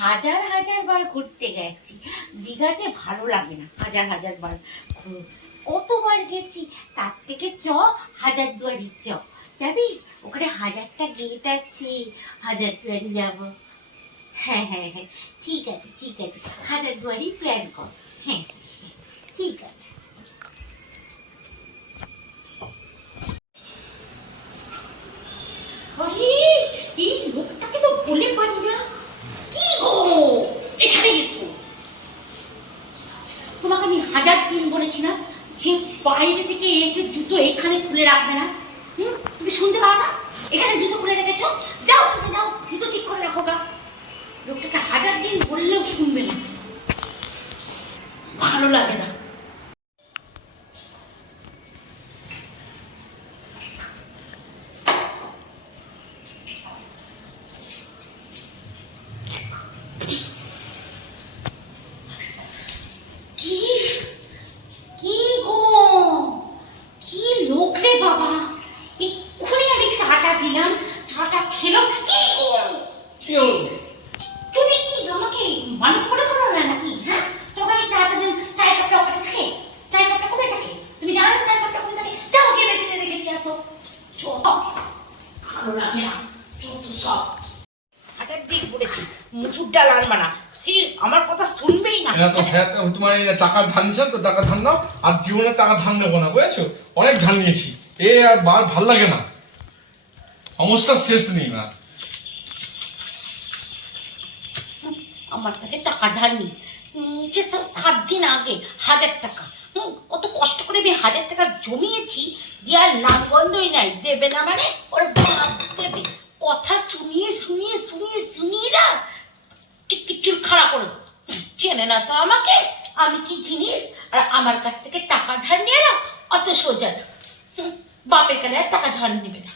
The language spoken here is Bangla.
হাজার হাজার বার ঘুরতে গেছি, দীঘাতে ভালো লাগে না। হাজার হাজার বার কতবার গেছি, তার থেকে চ হাজারদুয়ারি চ, যাবি? ওখানে 1000টা গেট আছে, হাজারদুয়ারি যাবো। হ্যাঁ হ্যাঁ হ্যাঁ, ঠিক আছে ঠিক আছে, হাজারদুয়ারি প্ল্যান কর। হ্যাঁ হ্যাঁ, ঠিক আছে। এই লোকটাকে তো বলে পারি না। কি গো, এখানে এসো। তোমাকে আমি 1000 দিন বলেছি না যে বাইরে থেকে এসে জুতো এখানে খুলে রাখবে না। তুমি শুনতে পাও না? এখানে জুতো খুলে রেখেছো, যাও যাও জুতো ঠিক করে রাখো গা। লোকটাকে 1000 দিন বললেও শুনবে না, ভালো লাগে না। কি কি গো, কি লোক রে বাবা! এক্ষুনি আমি চাটা দিলাম, চাটা খেলাম। কি গো, কি হলো? তুমি কি আমাকে মানুষ মনে করো না নাকি? হ্যাঁ, তোমাকে আমি চাটা দিলাম, চায়ের কাপটা ওখানে থাকে। চায়ের কাপটা কোথায় থাকে তুমি জানো না? চায়ের কাপটা কোথায় থাকে? যাও গিয়ে বেসিনে রেখে দিয়ে আসো। চল, ভালো লাগে না যত সব। হাটের দিক বলেছি, মুসুর ডাল আনবা না। সে আমার কথা শুনবেই না। এরা তো তোমার টাকা ধার নিয়েছেন তো, টাকা ধার নাও। আর জীবনে টাকা ধার নেবো না, বুঝেছো? অনেক ধার নিয়েছি, আর ভাল লাগে না, সমস্যার শেষ নেই না। আমার কাছে টাকা ধার নেই, নিচে 7 দিন আগে 1000 টাকা। কত কষ্ট করে আমি 1000 টাকা জমিয়েছি, দেওয়ার নাম গন্ধই নাই। দেবে না মানে ওর বাপ দেবে। কথা শুনিয়ে শুনিয়ে শুনিয়ে শুনিয়ে না কিচ্ছুর খাড়া করে দেবো। চেনে না তো আমাকে, আমি কি জিনিস। আর আমার কাছ থেকে টাকা ধার নিয়ে না অত সোজা না। বাপের কাছে টাকা ধার নেবে না।